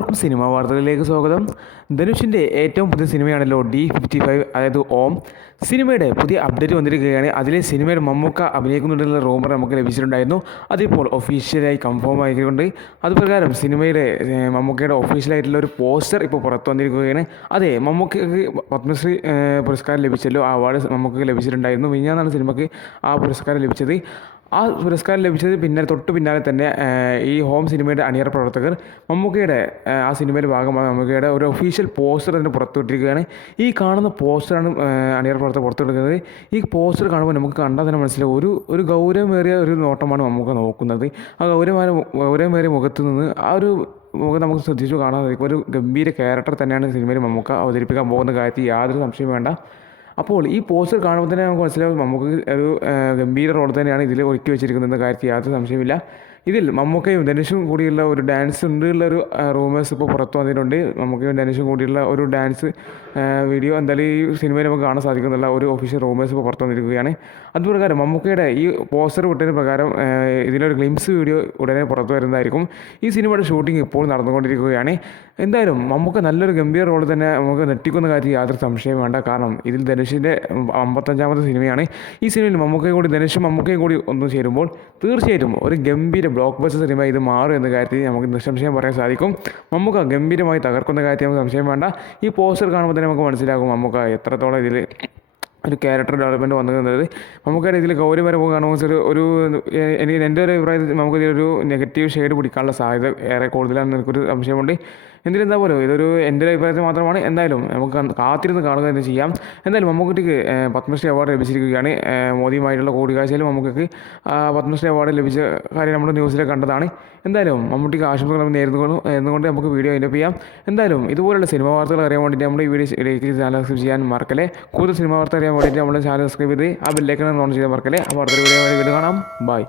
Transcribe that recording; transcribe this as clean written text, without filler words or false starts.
എല്ലാവർക്കും സിനിമാ വാർത്തകളിലേക്ക് സ്വാഗതം. ധനുഷിൻ്റെ ഏറ്റവും പുതിയ സിനിമയാണല്ലോ D55, അതായത് ഓം. സിനിമയുടെ പുതിയ അപ്ഡേറ്റ് വന്നിരിക്കുകയാണ്. അതിലെ സിനിമയുടെ മമ്മൂക്ക അഭിനയിക്കുന്നുണ്ടെന്നുള്ള റൂമർ നമുക്ക് ലഭിച്ചിട്ടുണ്ടായിരുന്നു. അതിപ്പോൾ ഒഫീഷ്യലായി കൺഫേം ആയിക്കൊണ്ട് അതുപ്രകാരം സിനിമയുടെ മമ്മൂക്കയുടെ ഒഫീഷ്യലായിട്ടുള്ള ഒരു പോസ്റ്റർ ഇപ്പോൾ പുറത്തു വന്നിരിക്കുകയാണ്. അതെ, മമ്മൂക്കയ്ക്ക് പത്മശ്രീ പുരസ്കാരം ലഭിച്ചല്ലോ. ആ അവാർഡ് മമ്മൂക്കയ്ക്ക് ലഭിച്ചിട്ടുണ്ടായിരുന്നു. മിനിഞ്ഞാന്നാണ് സിനിമയ്ക്ക് ആ പുരസ്കാരം ലഭിച്ചത്. ആ പുരസ്കാരം ലഭിച്ചത് തൊട്ട് പിന്നാലെ തന്നെ ഈ ഹോം സിനിമയുടെ അണിയറ പ്രവർത്തകർ മമ്മൂക്കയുടെ ആ സിനിമയുടെ ഭാഗമായി മമ്മൂക്കയുടെ ഒരു ഒഫീഷ്യൽ പോസ്റ്റർ തന്നെ പുറത്തുവിട്ടിരിക്കുകയാണ്. ഈ കാണുന്ന പോസ്റ്ററാണ് അണിയറ പ്രവർത്തകർ പുറത്തുവിടുന്നത്. ഈ പോസ്റ്റർ കാണുമ്പോൾ നമുക്ക് കണ്ടാൽ തന്നെ മനസ്സിലാവും ഒരു ഗൗരവമേറിയ ഒരു നോട്ടമാണ് മമ്മൂക്ക നോക്കുന്നത്. ആ ഗൗരവമേറിയ മുഖത്ത് നിന്ന് ആ ഒരു മുഖം നമുക്ക് ശ്രദ്ധിച്ചു കാണാൻ സാധിക്കും. ഒരു ഗംഭീര ക്യാരക്ടർ തന്നെയാണ് സിനിമയിൽ മമ്മൂക്ക അവതരിപ്പിക്കാൻ പോകുന്ന കാര്യത്തിൽ യാതൊരു സംശയം വേണ്ട. അപ്പോൾ ഈ പോസ്റ്റർ കാണുമ്പോൾ തന്നെ നമുക്ക് മനസ്സിലാവും നമുക്ക് ഒരു ഗംഭീര റോൾ തന്നെയാണ് ഇതിൽ ഒരുക്കി വെച്ചിരിക്കുന്നത് കാര്യത്തിൽ യാതൊരു സംശയമില്ല. ഇതിൽ മമ്മൂക്കയും ധനുഷും കൂടിയുള്ള ഒരു ഡാൻസ് ഉള്ള ഒരു റൂമേഴ്സ് ഇപ്പോൾ പുറത്തു വന്നിട്ടുണ്ട്. മമ്മൂക്കയും ധനുഷും കൂടിയുള്ള ഒരു ഡാൻസ് വീഡിയോ എന്തായാലും ഈ സിനിമയിൽ നമുക്ക് കാണാൻ സാധിക്കുന്നില്ല. ഒരു ഒഫീഷ്യൽ റൂമേഴ്സ് ഇപ്പോൾ പുറത്തു വന്നിരിക്കുകയാണ്. അതുപ്രകാരം മമ്മൂക്കയുടെ ഈ പോസ്റ്റർ വിട്ടതിന് പ്രകാരം ഇതിലൊരു ഗ്ലിംസ് വീഡിയോ ഉടനെ പുറത്തു വരുന്നതായിരിക്കും. ഈ സിനിമയുടെ ഷൂട്ടിംഗ് ഇപ്പോൾ നടന്നുകൊണ്ടിരിക്കുകയാണ്. എന്തായാലും മമ്മൂക്ക നല്ലൊരു ഗംഭീര റോൾ തന്നെ നമുക്ക് നെട്ടിക്കുന്ന കാര്യത്തിൽ യാതൊരു സംശയം വേണ്ട. കാരണം ഇതിൽ ധനുഷിൻ്റെ 55ാമത്തെ സിനിമയാണ്. ഈ സിനിമയിൽ ധനുഷും മമ്മൂക്കയും കൂടി ഒന്ന് ചേരുമ്പോൾ തീർച്ചയായിട്ടും ഒരു ഗംഭീര ബ്ലോക്ക് ബസ്റ്റർ സിനിമ ഇത് മാറും എന്ന കാര്യത്തിൽ നമുക്ക് നിസ്സംശയം പറയാൻ സാധിക്കും. മമ്മൂക്ക ഗംഭീരമായി തകർക്കുന്ന കാര്യത്തിൽ നമുക്ക് സംശയം വേണ്ട. ഈ പോസ്റ്റർ കാണുമ്പോൾ തന്നെ നമുക്ക് മനസ്സിലാകും മമ്മൂക്ക എത്രത്തോളം ഇതിൽ ഒരു ക്യാരക്ടർ ഡെവലപ്മെൻറ്റ് വന്നിരുന്നത്. നമുക്കറിയാം ഇതിൽ ഗൗരവപരമായി കാണുമ്പോൾ ഒരു എനിക്ക് എൻ്റെ ഒരു അഭിപ്രായത്തിൽ നമുക്കിതിലൊരു നെഗറ്റീവ് ഷെയ്ഡ് പിടിക്കാനുള്ള സാധ്യത ഏറെ കൂടുതലാണെന്ന് എനിക്കൊരു സംശയമുണ്ട്. എന്തിനെന്താ പോലും ഇതൊരു എൻ്റെ ഒരു അഭിപ്രായത്തിൽ മാത്രമാണ്. എന്തായാലും നമുക്ക് കാത്തിരുന്ന് കാണുക എന്ന് ചെയ്യാം. എന്തായാലും മമ്മൂക്കയ്ക്ക് പത്മശ്രീ അവാർഡ് ലഭിച്ചിരിക്കുകയാണ്. മോദിയുമായിട്ടുള്ള കൂടിക്കാഴ്ചയിൽ മമ്മൂക്കയ്ക്ക് പത്മശ്രീ അവാർഡ് ലഭിച്ച കാര്യം നമ്മൾ ന്യൂസിൽ കണ്ടതാണ്. എന്തായാലും മമ്മൂട്ടിക്ക് ആശംസകൾ നേരുന്നുകൊണ്ട് നമുക്ക് വീഡിയോ അതിൻ്റെ ചെയ്യാം. എന്തായാലും ഇതുപോലുള്ള സിനിമ വാർത്തകൾ അറിയാൻ വേണ്ടിയിട്ട് നമ്മുടെ ഈ വീഡിയോ ചാനൽ സബ്സ്ക്രൈബ് ചെയ്യാൻ മറക്കല്ലേ. കൂടുതൽ സിനിമ വാർത്ത അറിയാൻ വേണ്ടിയിട്ട് നമ്മുടെ ചാനൽ സബ്സ്ക്രൈബ് ചെയ്ത് ആ ബെല്ലൈക്കൺ ഓൺ ചെയ്ത് മറക്കല്ലേ. അപ്പോൾ അടുത്തൊരു വീഡിയോ കാണാം. ബൈ.